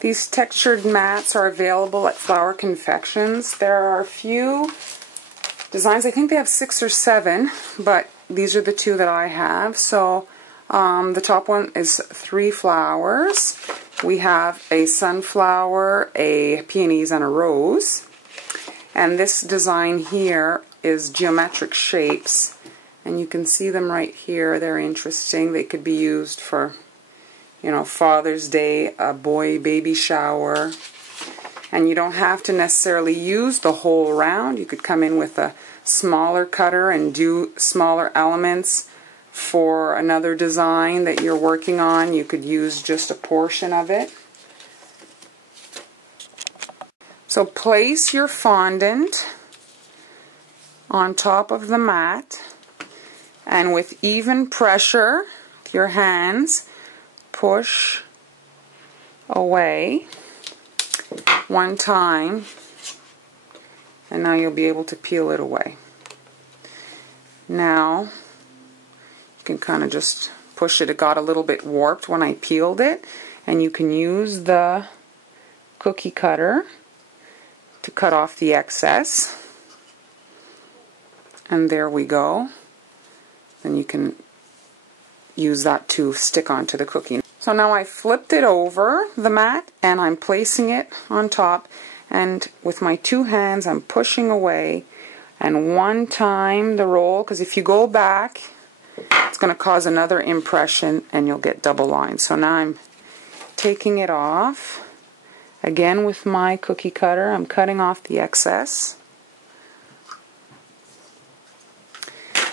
These textured mats are available at Flower Confections. There are a few designs. I think they have 6 or 7, but these are the 2 that I have. So the top one is 3 flowers. We have a sunflower, a peonies, and a rose. And this design here is geometric shapes. And you can see them right here. They're interesting. They could be used for, you know, Father's Day, a boy baby shower. And you don't have to necessarily use the whole round. You could come in with a smaller cutter and do smaller elements. For another design that you're working on, you could use just a portion of it. So place your fondant on top of the mat, and with even pressure, your hands push away one time, and now you'll be able to peel it away. Now you can kind of just push it. It got a little bit warped when I peeled it, and you can use the cookie cutter to cut off the excess. And there we go. And you can use that to stick onto the cookie. So now I flipped it over the mat and I'm placing it on top, and with my 2 hands I'm pushing away, and one time the roll, because if you go back it's going to cause another impression and you'll get double lines. So now I'm taking it off. Again with my cookie cutter, I'm cutting off the excess.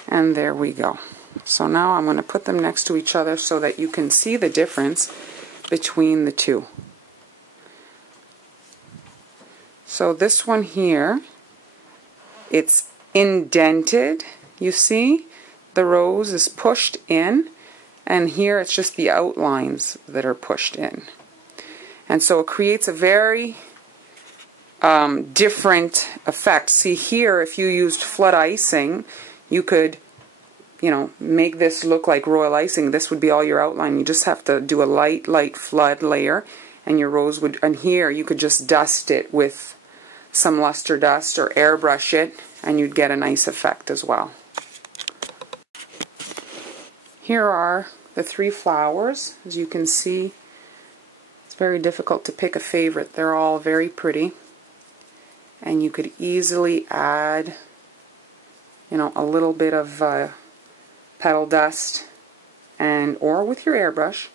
And there we go. So now I'm going to put them next to each other so that you can see the difference between the 2. So this one here, it's indented. You see? The rose is pushed in, and here it's just the outlines that are pushed in. And so it creates a very different effect. See here, if you used flood icing, you could, you know, make this look like royal icing. This would be all your outline. You just have to do a light flood layer, and your rose would, and here you could just dust it with some luster dust or airbrush it, and you'd get a nice effect as well. Here are the 3 flowers. As you can see, it's very difficult to pick a favorite. They're all very pretty. And you could easily add, you know, a little bit of petal dust, and or with your airbrush.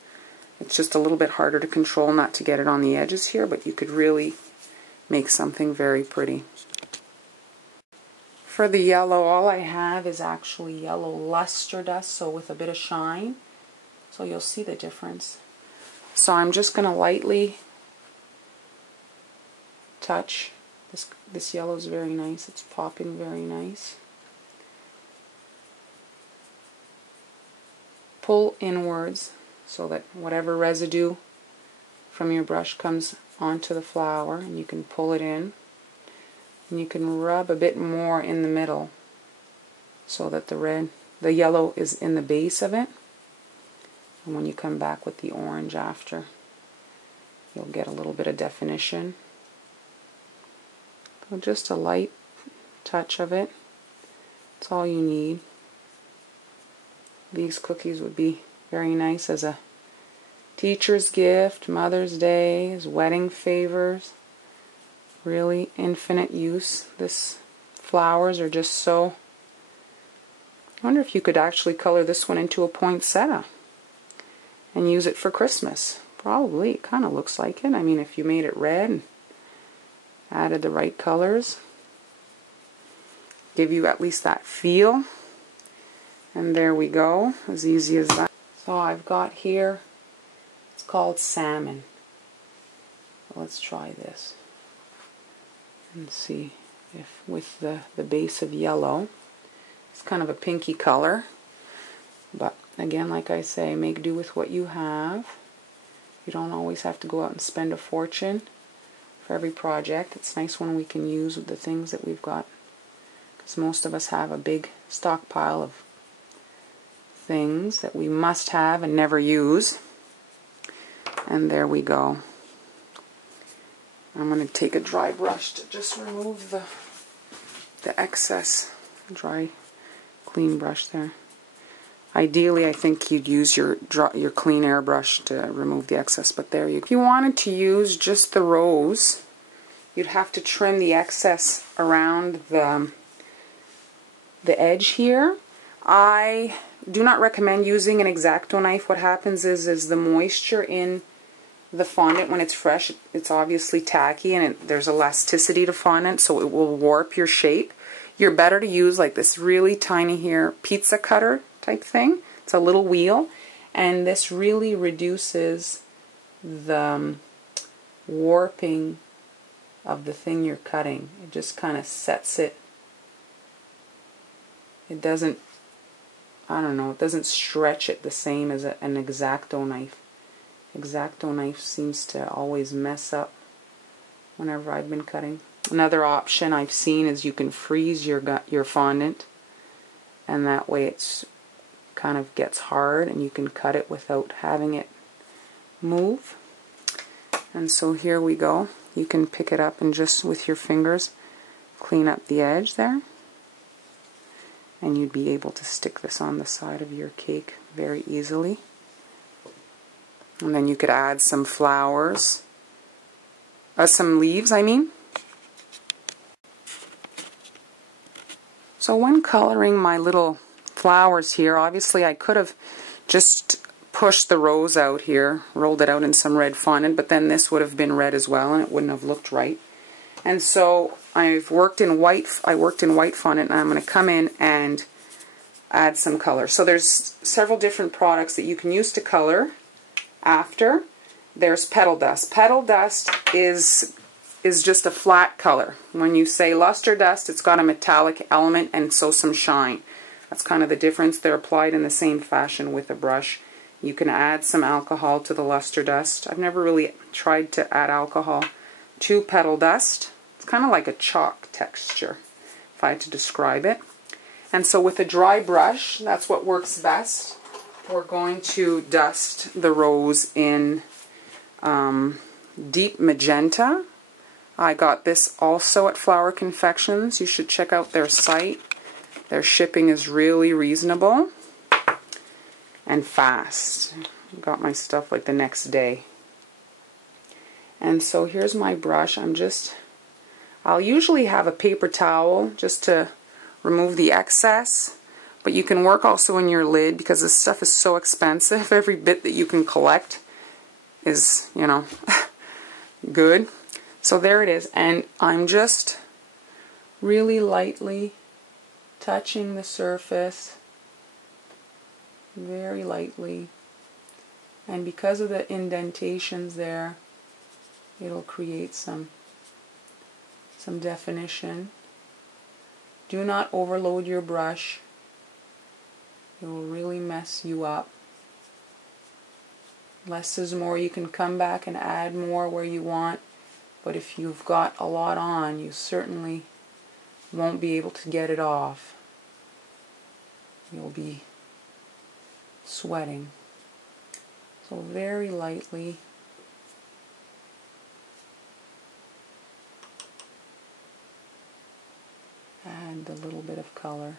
It's just a little bit harder to control not to get it on the edges here, but you could really make something very pretty. For the yellow, all I have is actually yellow luster dust, so with a bit of shine. So you'll see the difference. So I'm just going to lightly touch. This yellow is very nice. It's popping very nice. Pull inwards so that whatever residue from your brush comes onto the flower, and you can pull it in. And you can rub a bit more in the middle so that the yellow is in the base of it. And when you come back with the orange after, you'll get a little bit of definition. So just a light touch of it. That's all you need. These cookies would be very nice as a teacher's gift, Mother's Day, as wedding favors. Really infinite use. This flowers are just so... I wonder if you could actually color this one into a poinsettia and use it for Christmas. Probably. It kind of looks like it. I mean, if you made it red and added the right colors, give you at least that feel. And there we go. As easy as that. So I've got here, it's called salmon. Let's try this and see if with the base of yellow, it's kind of a pinky color, but again, like I say, make do with what you have. You don't always have to go out and spend a fortune for every project. It's nice when we can use the things that we've got, because most of us have a big stockpile of things that we must have and never use. And there we go. I'm going to take a dry brush to just remove the excess. Dry, clean brush there. Ideally, I think you'd use your clean airbrush to remove the excess, but there you go. If you wanted to use just the rose, you'd have to trim the excess around the edge here. I do not recommend using an X-Acto knife. What happens is the moisture in the fondant, when it's fresh, it's obviously tacky, and there's elasticity to fondant, so it will warp your shape. You're better to use like this really tiny here pizza cutter type thing. It's a little wheel, and this really reduces the warping of the thing you're cutting. It just kind of sets it. It doesn't, I don't know, it doesn't stretch it the same as an X-Acto knife. X-Acto knife seems to always mess up whenever I've been cutting. Another option I've seen is you can freeze your fondant, and that way it's kind of gets hard and you can cut it without having it move. And so here we go. You can pick it up and just with your fingers clean up the edge there, and you'd be able to stick this on the side of your cake very easily. And then you could add some flowers, some leaves I mean. So when coloring my little flowers here, obviously I could have just pushed the rose out here, rolled it out in some red fondant, but then this would have been red as well and it wouldn't have looked right. And so I worked in white fondant, and I'm going to come in and add some color. So there's several different products that you can use to color after. There's petal dust. Petal dust is just a flat color. When you say luster dust, it's got a metallic element and so some shine. That's kind of the difference. They're applied in the same fashion with a brush. You can add some alcohol to the luster dust. I've never really tried to add alcohol to petal dust. It's kind of like a chalk texture, if I had to describe it. And so with a dry brush, that's what works best. We're going to dust the rose in deep magenta. I got this also at Flower Confections. You should check out their site. Their shipping is really reasonable and fast. Got my stuff like the next day. And so here's my brush. I'll usually have a paper towel just to remove the excess, but you can work also in your lid because this stuff is so expensive. Every bit that you can collect is, you know, good. So there it is, and I'm just really lightly touching the surface, very lightly, and because of the indentations there, it'll create some definition. Do not overload your brush. It will really mess you up. Less is more. You can come back and add more where you want, but if you've got a lot on, you certainly won't be able to get it off. You'll be sweating. So very lightly. Add a little bit of color.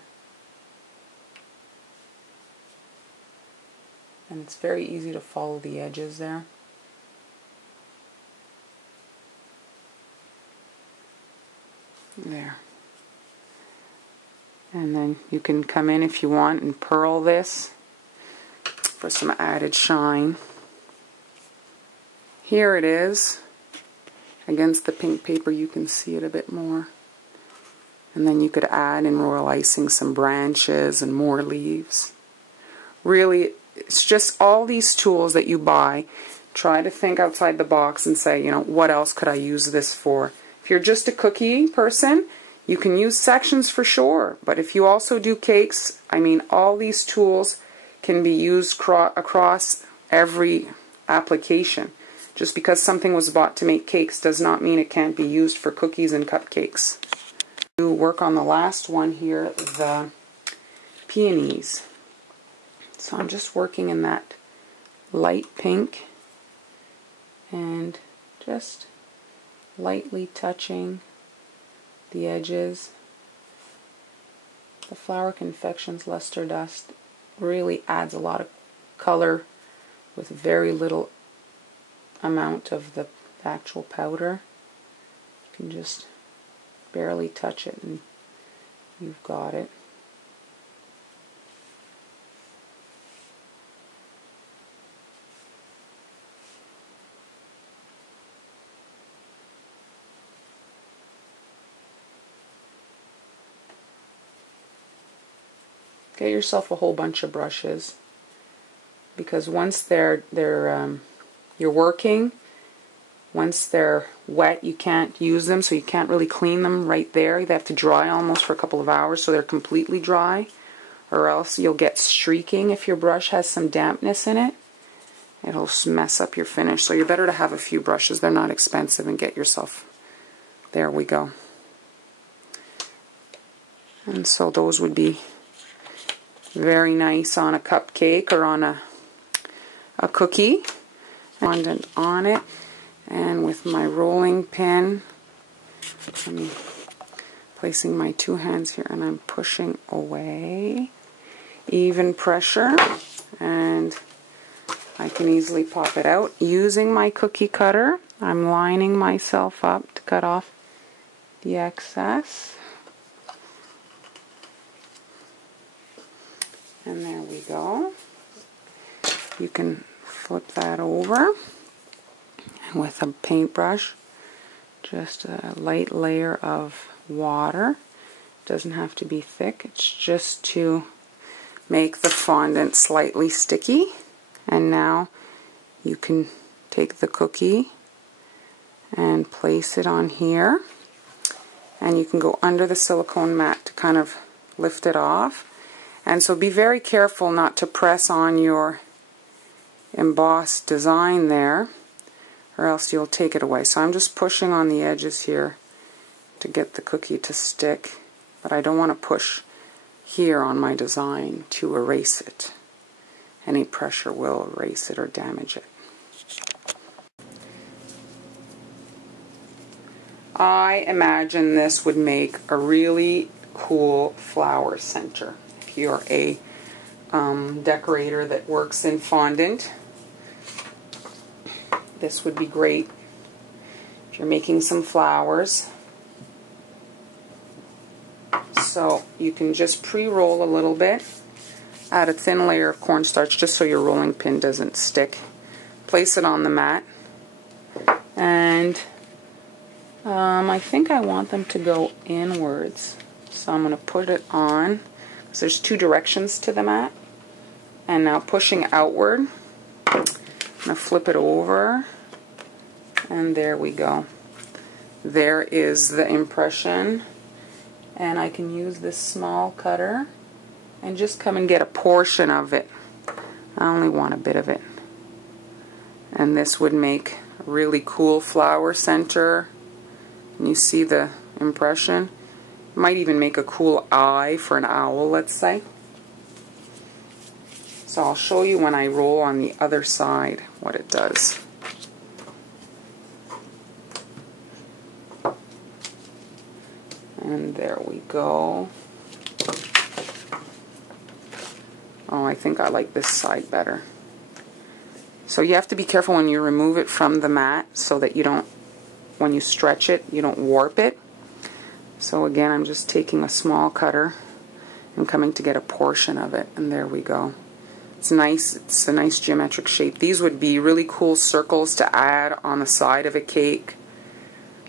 And it's very easy to follow the edges there. There. And then you can come in if you want and pearl this for some added shine. Here it is. Against the pink paper you can see it a bit more. And then you could add in royal icing some branches and more leaves. Really, it's just all these tools that you buy. Try to think outside the box and say, you know, what else could I use this for? If you're just a cookie person, you can use sections for sure. But if you also do cakes, I mean, all these tools can be used across every application. Just because something was bought to make cakes does not mean it can't be used for cookies and cupcakes. To work on the last one here, the peonies. So I'm just working in that light pink and just lightly touching the edges. The Flower Confections Luster Dust really adds a lot of color with very little amount of the actual powder. You can just barely touch it and you've got it. Get yourself a whole bunch of brushes, because once you're working, once they're wet, you can't use them, so you can't really clean them right there. They have to dry almost for a couple of hours so they're completely dry, or else you'll get streaking if your brush has some dampness in it. It'll mess up your finish, so you're better to have a few brushes. They're not expensive, and get yourself. There we go. And so those would be very nice on a cupcake or on a cookie. Fondant on it, and with my rolling pin, I'm placing my two hands here and I'm pushing away. Even pressure, and I can easily pop it out. Using my cookie cutter, I'm lining myself up to cut off the excess. And there we go. You can flip that over, and with a paintbrush, just a light layer of water. Doesn't have to be thick, it's just to make the fondant slightly sticky. And now you can take the cookie and place it on here, and you can go under the silicone mat to kind of lift it off. And so be very careful not to press on your embossed design there, or else you'll take it away. So I'm just pushing on the edges here to get the cookie to stick, but I don't want to push here on my design to erase it. Any pressure will erase it or damage it. I imagine this would make a really cool flower center. If you're a decorator that works in fondant, this would be great. If you're making some flowers, so you can just pre-roll a little bit, add a thin layer of cornstarch just so your rolling pin doesn't stick, place it on the mat, and I think I want them to go inwards, so I'm going to put it on. So there's two directions to the mat, and now pushing outward, I'm going to flip it over, and there we go. There is the impression, and I can use this small cutter and just come and get a portion of it. I only want a bit of it. And this would make a really cool flower center. And you see the impression. Might even make a cool eye for an owl, let's say. So I'll show you when I roll on the other side what it does. And there we go. Oh, I think I like this side better. So you have to be careful when you remove it from the mat so that you don't, when you stretch it, you don't warp it. So again, I'm just taking a small cutter and coming to get a portion of it, and there we go. It's nice. It's a nice geometric shape. These would be really cool circles to add on the side of a cake.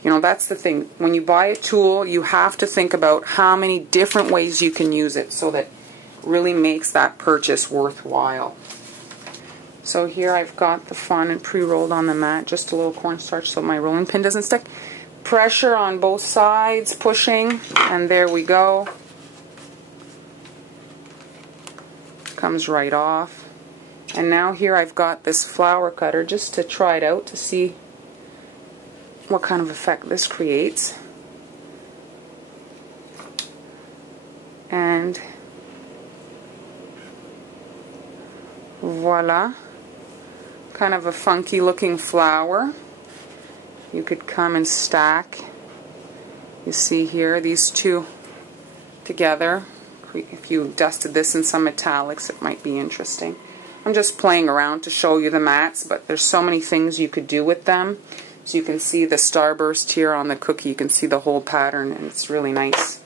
You know, that's the thing. When you buy a tool, you have to think about how many different ways you can use it so that it really makes that purchase worthwhile. So here I've got the fondant pre-rolled on the mat, just a little cornstarch so my rolling pin doesn't stick. Pressure on both sides, pushing, and there we go. Comes right off. And now here I've got this flower cutter just to try it out to see what kind of effect this creates. And voila, kind of a funky looking flower. you could come and stack. You see here, these two together. If you dusted this in some metallics, it might be interesting. I'm just playing around to show you the mats, but there's so many things you could do with them. So you can see the starburst here on the cookie. You can see the whole pattern, and it's really nice.